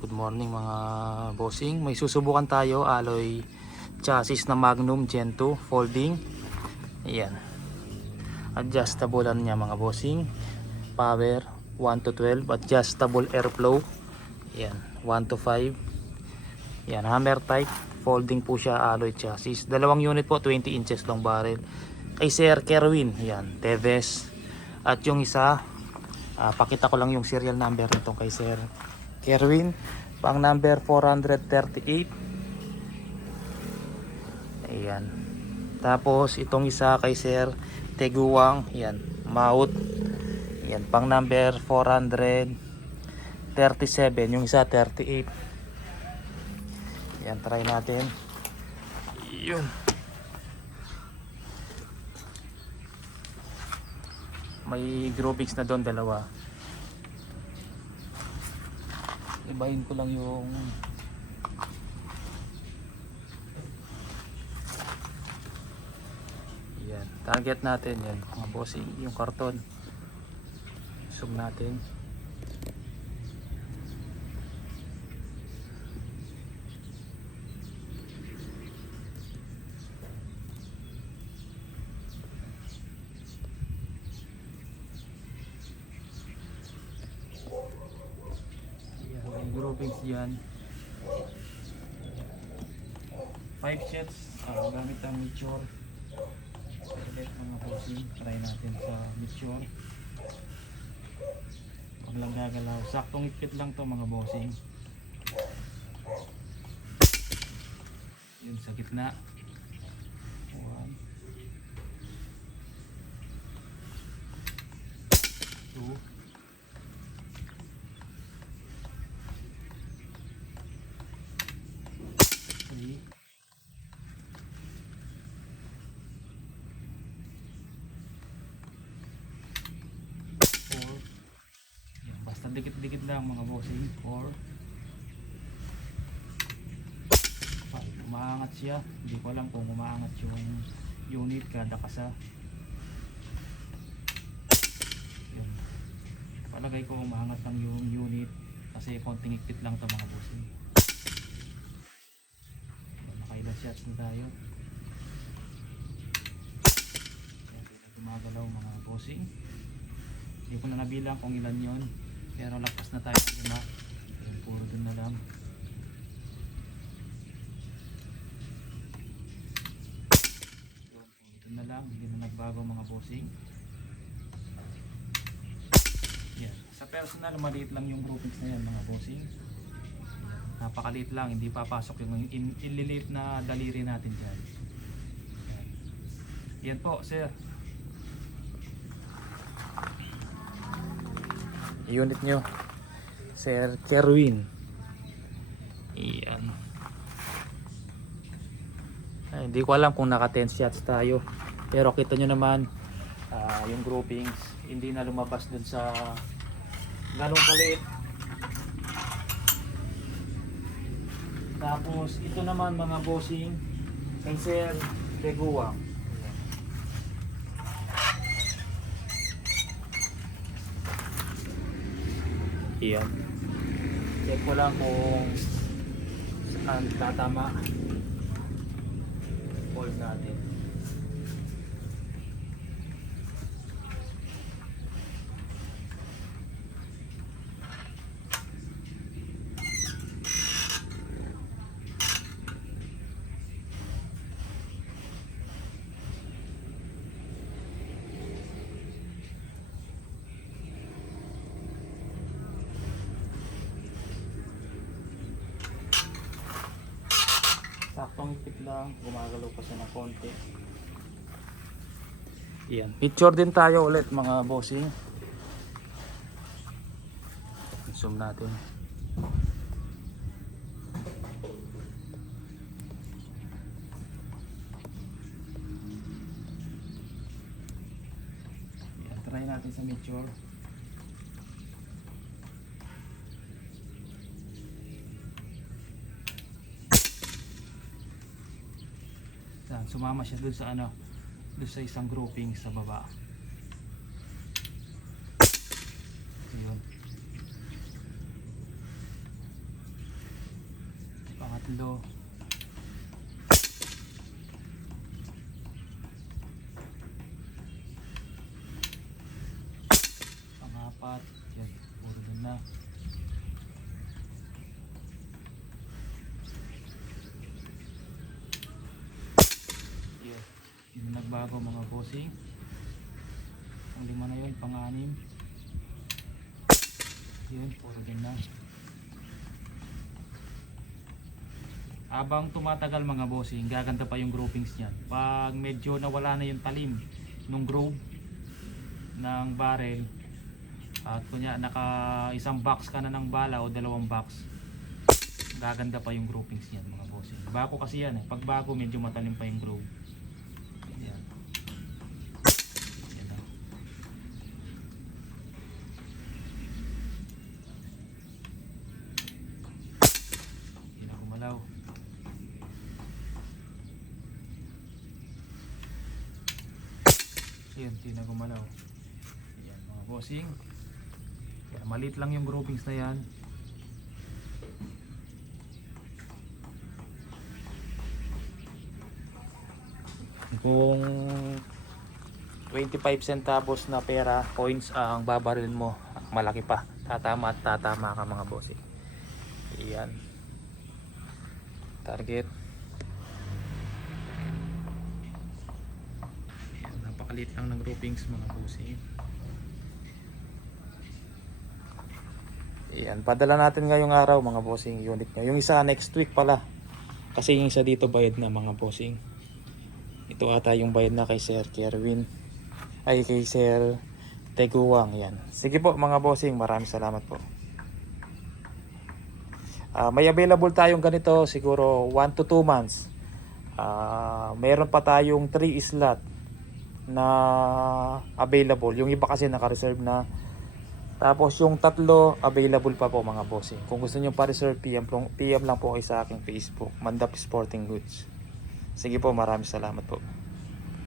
Good morning mga bossing. May susubukan tayo, alloy chassis na Magnum Gen 2 folding. Ayan. Adjustable lang niya mga bossing. Power 1 to 12, adjustable airflow. Ayan, 1 to 5. Ayan, hammer type. Folding po siya, alloy chassis. Dalawang unit po, 20 inches long barrel. Kay Sir Kerwin, ayan, Teves. At yung isa, pakita ko lang yung serial number nitong kay Sir Kerwin, pang number 438. Ayan. Tapos itong isa kay Sir Teguwang, ayan, Maut. Ayan, pang number 437, yung isa 38. Ayan, try natin. Yun. May groupings na doon, dalawa. Ibahin ko lang yung yan, target natin yan mga bossing, yung karton. Zoom natin. Yan, may groupings dyan. 5 sets, gamit ang Meteor. Ulit mga bossing, try natin sa Meteor. Huwag lang gagalaw, saktong ikit lang to mga bossing. Yun sa gitna. 1, 2, 3, 4. Yan, basta dikit-dikit lang mga bossing. 4, 5. Umaangat siya. Hindi ko alam kung umaangat yung unit kada kasa. Yan. Palagay ko umaangat lang yung unit kasi konting ikit lang to mga bossing. Nakailan shots na tayo. Gumagalaw mga bossing. Hindi ko na nabilang kung ilan yon, pero lakas na tayo ng 5. Puro dun na lang. Ito na lang, hindi na nagbago mga bossing. Yan. Sa personal, maliit lang yung groupings na yan mga bossing. Napakaliit lang, hindi papasok yung ililiit na daliri natin dyan. Yan po sir, unit nyo Sir Kerwin. Iyan. Ay, hindi ko alam kung naka 10 shots tayo, pero kita nyo naman yung groupings hindi na lumabas dun sa ganong kaliit. Tapos ito naman mga bossing kay Sir Teguwang. Iyan. Check ko lang kung saan tatama. Hold natin. Saktong ipit lang, gumagalaw pa siya ng konti. Yan, picture din tayo ulit mga bossing. Zoom natin. Yan, try natin sa picture. Sumama siya dun sa dun sa isang grouping sa baba. Ayun. Pangatlo. Pangapat. Yan, puro dun na. Yan, yun na nagbago mga bossing. Ang lima na yun, pang-anim. Yun, puro dun na. Habang tumatagal mga bossing, gaganda pa yung groupings niyan. Pag medyo nawala na yung talim nung groove ng barrel, at kunya naka isang box ka na ng bala o dalawang box, gaganda pa yung groupings niyan mga bossing. Bako kasi yan eh. Pag bako medyo matalim pa yung groove. Yan. Yan na. Hindi na kumalaw. Yan, hindi na gumalaw. Yan mga bossing. Yan, maliit lang yung groupings na yan. Kung 25 centavos na pera, coins ang babarilin mo, malaki pa. Tatama at tatama ka mga bossing. Yan. Target. Napakaliit lang ng groupings mga bossing. Yan, padala natin ngayong araw mga bossing unit nyo. Yung isa next week pala. Kasi yung isa dito bayad na mga bossing. Ito ata yung bayad na kay Sir Kerwin. Ay kay Sir Teguwang. Yan. Sige po mga bossing, maraming salamat po. May available tayong ganito siguro 1 to 2 months. Meron pa tayong 3 slot na available. Yung iba kasi naka-reserve na. Tapos yung tatlo available pa po mga bossing. Kung gusto niyo pa-reserve, PM lang po kayo sa aking Facebook, Mandap Sporting Goods. Sige po, maraming salamat po.